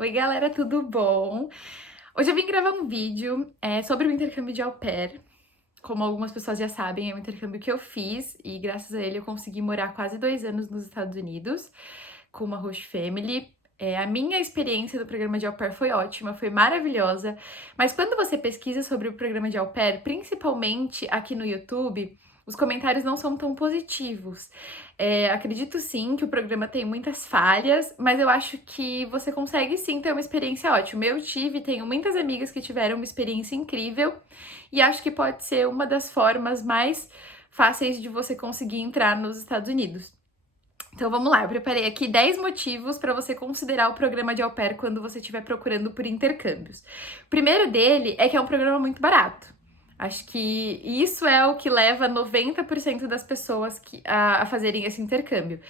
Oi, galera, tudo bom? Hoje eu vim gravar um vídeo sobre o intercâmbio de au pair. Como algumas pessoas já sabem, é um intercâmbio que eu fiz e graças a ele eu consegui morar quase 2 anos nos Estados Unidos com uma host family. A minha experiência do programa de au pair foi ótima, foi maravilhosa, mas quando você pesquisa sobre o programa de au pair, principalmente aqui no YouTube, os comentários não são tão positivos. Acredito sim que o programa tem muitas falhas, mas eu acho que você consegue sim ter uma experiência ótima. Tenho muitas amigas que tiveram uma experiência incrível e acho que pode ser uma das formas mais fáceis de você conseguir entrar nos Estados Unidos. Então vamos lá, eu preparei aqui 10 motivos para você considerar o programa de au pair quando você estiver procurando por intercâmbios. O primeiro dele é que é um programa muito barato. Acho que isso é o que leva 90% das pessoas a fazerem esse intercâmbio.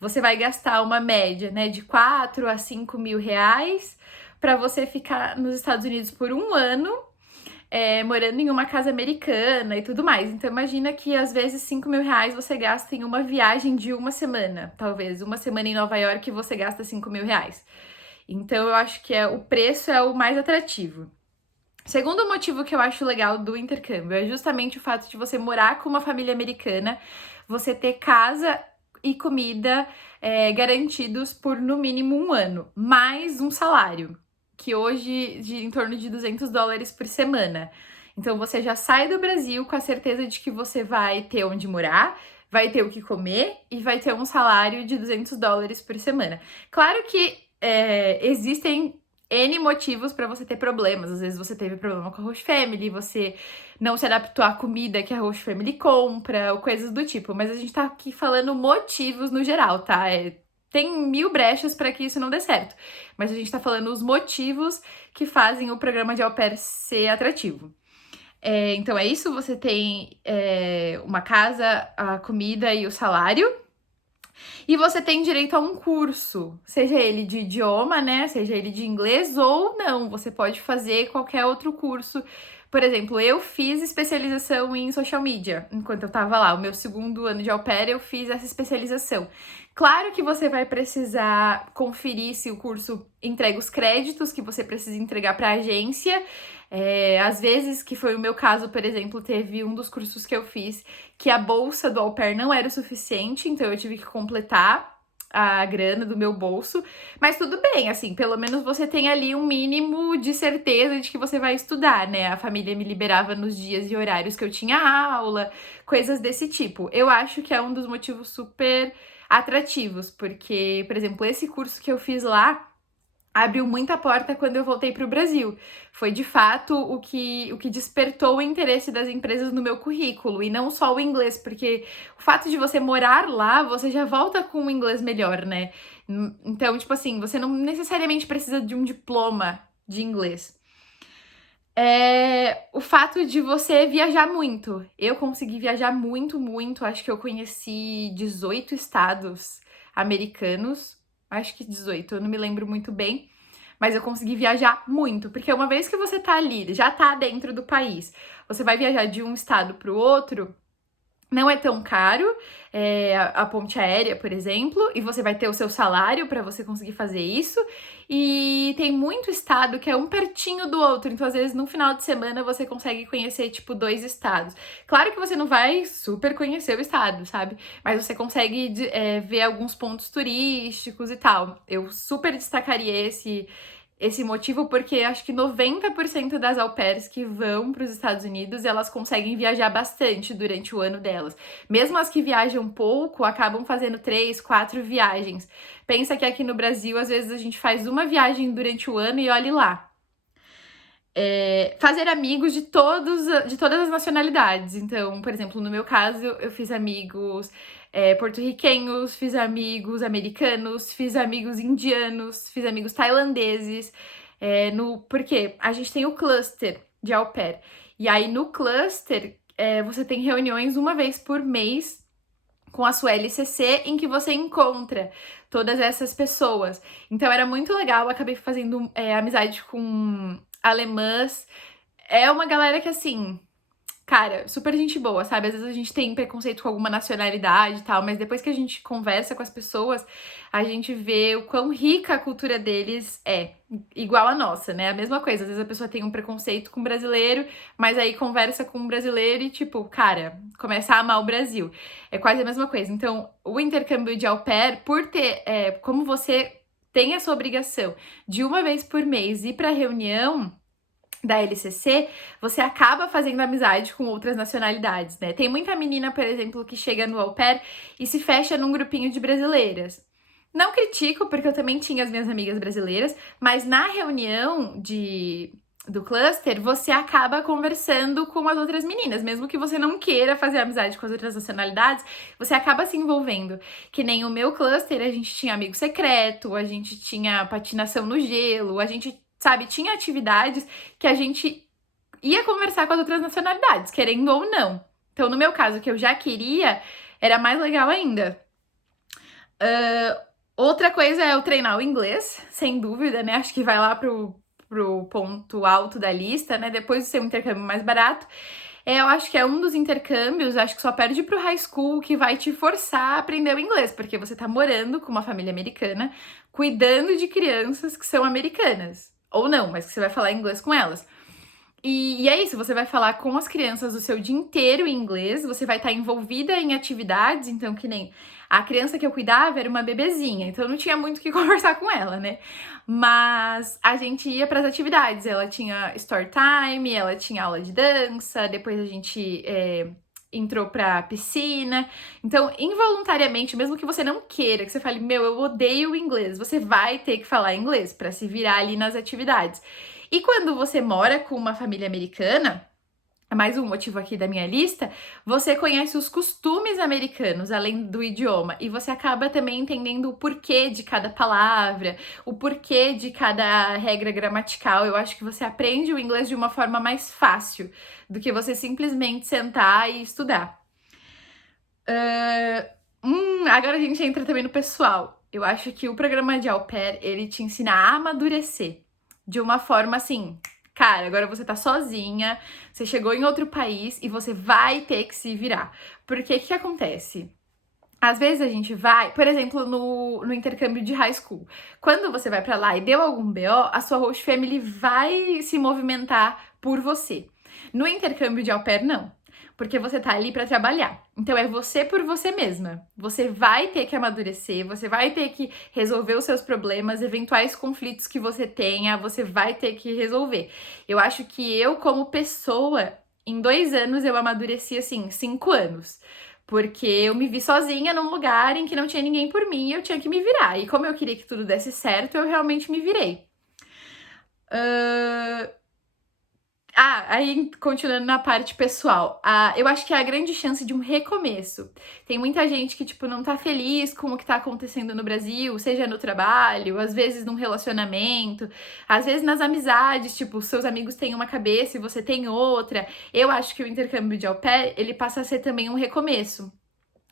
Você vai gastar uma média, né, de 4 a 5 mil reais para você ficar nos Estados Unidos por um ano, morando em uma casa americana e tudo mais. Então imagina que às vezes 5 mil reais você gasta em uma viagem de uma semana. Talvez uma semana em Nova York você gasta 5 mil reais. Então eu acho que o preço é o mais atrativo. Segundo motivo que eu acho legal do intercâmbio é justamente o fato de você morar com uma família americana, você ter casa e comida garantidos por no mínimo um ano, mais um salário, que hoje de em torno de US$ 200 por semana. Então você já sai do Brasil com a certeza de que você vai ter onde morar, vai ter o que comer e vai ter um salário de US$ 200 por semana. Claro que existem N motivos para você ter problemas. Às vezes você teve problema com a host family, você não se adaptou à comida que a host family compra, ou coisas do tipo. Mas a gente tá aqui falando motivos no geral, tá? Tem mil brechas para que isso não dê certo. Mas a gente tá falando os motivos que fazem o programa de au pair ser atrativo. Então é isso, você tem uma casa, a comida e o salário. E você tem direito a um curso, seja ele de idioma, né? Seja ele de inglês ou não. Você pode fazer qualquer outro curso. Por exemplo, eu fiz especialização em social media enquanto eu tava lá. O meu segundo ano de au pair, eu fiz essa especialização. Claro que você vai precisar conferir se o curso entrega os créditos que você precisa entregar para a agência. Às vezes, que foi o meu caso, por exemplo, teve um dos cursos que eu fiz que a bolsa do au pair não era o suficiente, então eu tive que completar a grana do meu bolso, mas tudo bem, assim, pelo menos você tem ali um mínimo de certeza de que você vai estudar, né? A família me liberava nos dias e horários que eu tinha aula, coisas desse tipo. Eu acho que é um dos motivos super atrativos, porque, por exemplo, esse curso que eu fiz lá abriu muita porta quando eu voltei para o Brasil. Foi de fato o que despertou o interesse das empresas no meu currículo, e não só o inglês, porque o fato de você morar lá, você já volta com um inglês melhor, né? Então, tipo assim, você não necessariamente precisa de um diploma de inglês. O fato de você viajar muito. Eu consegui viajar muito, muito. Acho que eu conheci 18 estados americanos. Acho que 18, eu não me lembro muito bem. Mas eu consegui viajar muito, porque uma vez que você tá ali, já tá dentro do país, você vai viajar de um estado para o outro, não é tão caro, a ponte aérea, por exemplo, e você vai ter o seu salário para você conseguir fazer isso. E tem muito estado que é um pertinho do outro, então às vezes no final de semana você consegue conhecer tipo 2 estados. Claro que você não vai super conhecer o estado, sabe? Mas você consegue ver alguns pontos turísticos e tal. Eu super destacaria esse motivo, porque acho que 90% das au pairs que vão para os Estados Unidos, elas conseguem viajar bastante durante o ano delas. Mesmo as que viajam pouco, acabam fazendo 3, 4 viagens. Pensa que aqui no Brasil, às vezes a gente faz uma viagem durante o ano e olhe lá. Fazer amigos de todas as nacionalidades. Então, por exemplo, no meu caso, eu fiz amigos porto-riquenhos, fiz amigos americanos, fiz amigos indianos, fiz amigos tailandeses. Porque a gente tem o cluster de au pair. E aí, no cluster, você tem reuniões uma vez por mês com a sua LCC, em que você encontra todas essas pessoas. Então era muito legal, eu acabei fazendo amizade com alemãs. É uma galera que, assim, cara, super gente boa, sabe? Às vezes a gente tem preconceito com alguma nacionalidade e tal, mas depois que a gente conversa com as pessoas, a gente vê o quão rica a cultura deles é, igual a nossa, né? A mesma coisa, às vezes a pessoa tem um preconceito com o brasileiro, mas aí conversa com um brasileiro e, tipo, cara, começa a amar o Brasil. É quase a mesma coisa. Então, o intercâmbio de au pair, por ter, como você tem essa obrigação de uma vez por mês ir pra reunião da LCC, você acaba fazendo amizade com outras nacionalidades, né? Tem muita menina, por exemplo, que chega no au pair e se fecha num grupinho de brasileiras. Não critico, porque eu também tinha as minhas amigas brasileiras, mas na reunião do cluster, você acaba conversando com as outras meninas, mesmo que você não queira fazer amizade com as outras nacionalidades, você acaba se envolvendo. Que nem o meu cluster, a gente tinha amigo secreto, a gente tinha patinação no gelo, a gente, sabe, tinha atividades que a gente ia conversar com as outras nacionalidades, querendo ou não. Então, no meu caso, que eu já queria, era mais legal ainda. Outra coisa é eu treinar o inglês, sem dúvida, né? Acho que vai lá pro ponto alto da lista, né? Depois de ser um intercâmbio mais barato. Eu acho que é um dos intercâmbios, acho que só perde pro high school, que vai te forçar a aprender o inglês, porque você tá morando com uma família americana, cuidando de crianças que são americanas. Ou não, mas que você vai falar inglês com elas. E é isso, você vai falar com as crianças o seu dia inteiro em inglês, você vai estar envolvida em atividades, então que nem a criança que eu cuidava era uma bebezinha, então não tinha muito o que conversar com ela, né? Mas a gente ia para as atividades, ela tinha story time, ela tinha aula de dança, depois a gente entrou pra piscina. Então, involuntariamente, mesmo que você não queira, que você fale, meu, eu odeio o inglês, você vai ter que falar inglês para se virar ali nas atividades. E quando você mora com uma família americana, é mais um motivo aqui da minha lista, você conhece os costumes americanos, além do idioma, e você acaba também entendendo o porquê de cada palavra, o porquê de cada regra gramatical. Eu acho que você aprende o inglês de uma forma mais fácil do que você simplesmente sentar e estudar. Agora a gente entra também no pessoal. Eu acho que o programa de au pair, ele te ensina a amadurecer de uma forma assim, cara, agora você tá sozinha, você chegou em outro país e você vai ter que se virar. Porque o que acontece? Às vezes a gente vai, por exemplo, no intercâmbio de high school. Quando você vai pra lá e deu algum BO, a sua host family vai se movimentar por você. No intercâmbio de au pair, não. Porque você tá ali pra trabalhar. Então é você por você mesma. Você vai ter que amadurecer, você vai ter que resolver os seus problemas, eventuais conflitos que você tenha, você vai ter que resolver. Eu acho que eu, como pessoa, em 2 anos eu amadureci, assim, 5 anos. Porque eu me vi sozinha num lugar em que não tinha ninguém por mim e eu tinha que me virar. E como eu queria que tudo desse certo, eu realmente me virei. Aí continuando na parte pessoal, eu acho que é a grande chance de um recomeço. Tem muita gente que, tipo, não tá feliz com o que tá acontecendo no Brasil, seja no trabalho, às vezes num relacionamento, às vezes nas amizades, tipo, seus amigos têm uma cabeça e você tem outra. Eu acho que o intercâmbio de au pair, ele passa a ser também um recomeço.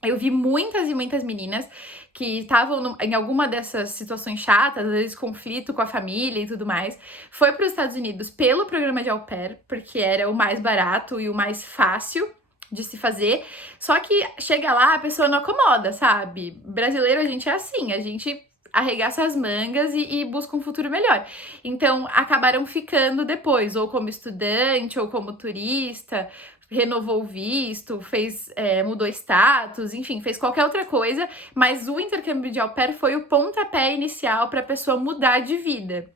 Eu vi muitas e muitas meninas que estavam em alguma dessas situações chatas, às vezes conflito com a família e tudo mais, foi para os Estados Unidos pelo programa de au pair, porque era o mais barato e o mais fácil de se fazer. Só que chega lá, a pessoa não acomoda, sabe? Brasileiro, a gente é assim, a gente arregaça as mangas e busca um futuro melhor. Então, acabaram ficando depois, ou como estudante, ou como turista, renovou o visto, mudou status, enfim, fez qualquer outra coisa, mas o intercâmbio de au pair foi o pontapé inicial para a pessoa mudar de vida.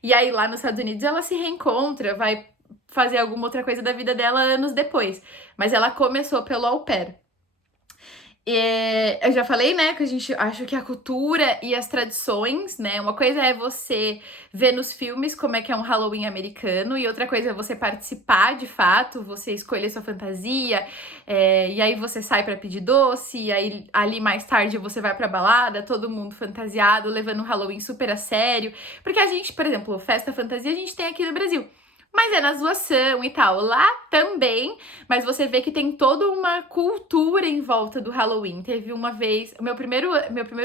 E aí, lá nos Estados Unidos, ela se reencontra, vai fazer alguma outra coisa da vida dela anos depois. Mas ela começou pelo au pair. Eu já falei, né, que a gente acha que a cultura e as tradições, né, uma coisa é você ver nos filmes como é que é um Halloween americano e outra coisa é você participar de fato, você escolher sua fantasia, e aí você sai pra pedir doce, e aí ali mais tarde você vai pra balada, todo mundo fantasiado, levando o Halloween super a sério, porque a gente, por exemplo, festa fantasia a gente tem aqui no Brasil. Mas é na zoação e tal. Lá também, mas você vê que tem toda uma cultura em volta do Halloween. Teve uma vez, o meu primeiro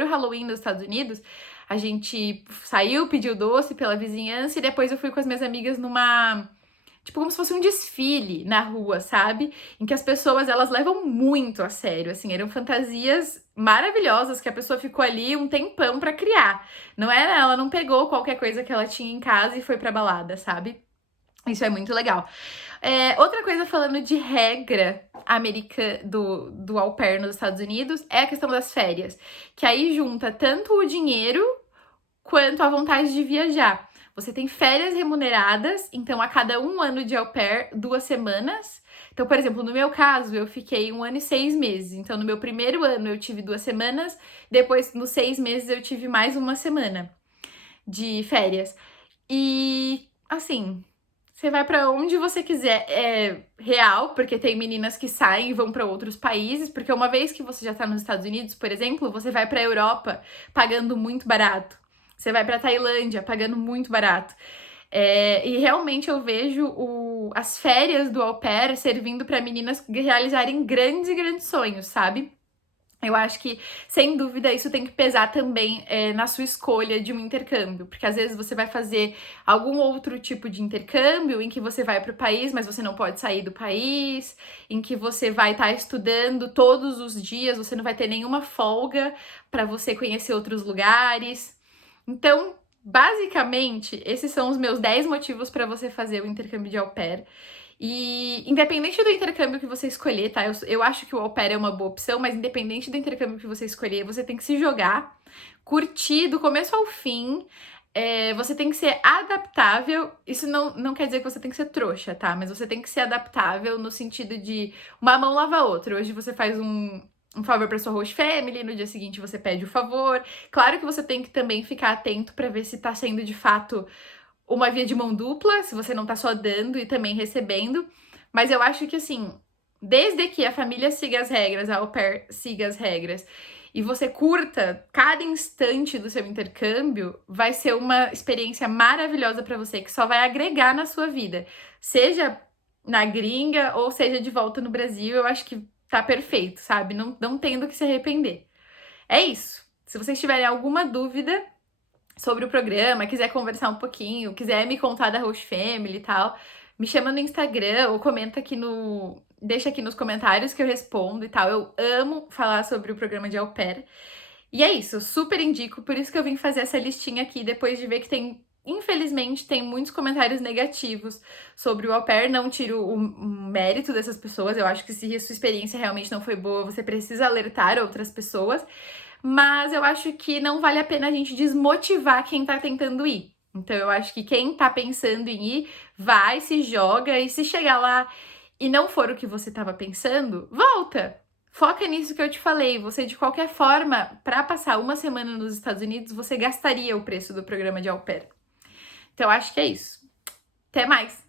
Halloween nos Estados Unidos, a gente saiu, pediu doce pela vizinhança e depois eu fui com as minhas amigas numa tipo, como se fosse um desfile na rua, sabe? Em que as pessoas, elas levam muito a sério, assim, eram fantasias maravilhosas que a pessoa ficou ali um tempão pra criar. Não era, ela não pegou qualquer coisa que ela tinha em casa e foi pra balada, sabe? Isso é muito legal. Outra coisa falando de regra do au pair nos Estados Unidos é a questão das férias, que aí junta tanto o dinheiro quanto a vontade de viajar. Você tem férias remuneradas, então a cada 1 ano de au pair, 2 semanas. Então, por exemplo, no meu caso, eu fiquei 1 ano e 6 meses. Então, no meu primeiro ano eu tive 2 semanas, depois, nos 6 meses, eu tive mais 1 semana de férias. E, assim, você vai pra onde você quiser, é real, porque tem meninas que saem e vão pra outros países, porque uma vez que você já tá nos Estados Unidos, por exemplo, você vai pra Europa pagando muito barato. Você vai pra Tailândia pagando muito barato. E realmente eu vejo as férias do au pair servindo pra meninas realizarem grandes e grandes sonhos, sabe? Eu acho que, sem dúvida, isso tem que pesar também na sua escolha de um intercâmbio, porque às vezes você vai fazer algum outro tipo de intercâmbio em que você vai para o país, mas você não pode sair do país, em que você vai estar estudando todos os dias, você não vai ter nenhuma folga para você conhecer outros lugares. Então, basicamente, esses são os meus 10 motivos para você fazer o intercâmbio de au pair. E independente do intercâmbio que você escolher, tá? Eu acho que o au pair é uma boa opção, mas independente do intercâmbio que você escolher, você tem que se jogar, curtir do começo ao fim. Você tem que ser adaptável. Isso não quer dizer que você tem que ser trouxa, tá? Mas você tem que ser adaptável no sentido de uma mão lava a outra. Hoje você faz um favor para sua host family, no dia seguinte você pede o favor. Claro que você tem que também ficar atento para ver se tá sendo de fato uma via de mão dupla, se você não tá só dando e também recebendo. Mas eu acho que, assim, desde que a família siga as regras, a au pair siga as regras, e você curta cada instante do seu intercâmbio, vai ser uma experiência maravilhosa pra você, que só vai agregar na sua vida. Seja na gringa ou seja de volta no Brasil, eu acho que tá perfeito, sabe? Não tendo que se arrepender. É isso. Se vocês tiverem alguma dúvida sobre o programa, quiser conversar um pouquinho, quiser me contar da Host Family e tal, me chama no Instagram ou comenta aqui deixa aqui nos comentários que eu respondo e tal. Eu amo falar sobre o programa de au pair. E é isso, eu super indico, por isso que eu vim fazer essa listinha aqui, depois de ver que infelizmente, tem muitos comentários negativos sobre o au pair. Não tiro o mérito dessas pessoas, eu acho que se a sua experiência realmente não foi boa, você precisa alertar outras pessoas. Mas eu acho que não vale a pena a gente desmotivar quem tá tentando ir. Então eu acho que quem tá pensando em ir, vai, se joga, e se chegar lá e não for o que você tava pensando, volta! Foca nisso que eu te falei. Você, de qualquer forma, para passar 1 semana nos Estados Unidos, você gastaria o preço do programa de au pair. Então, acho que é isso. Até mais!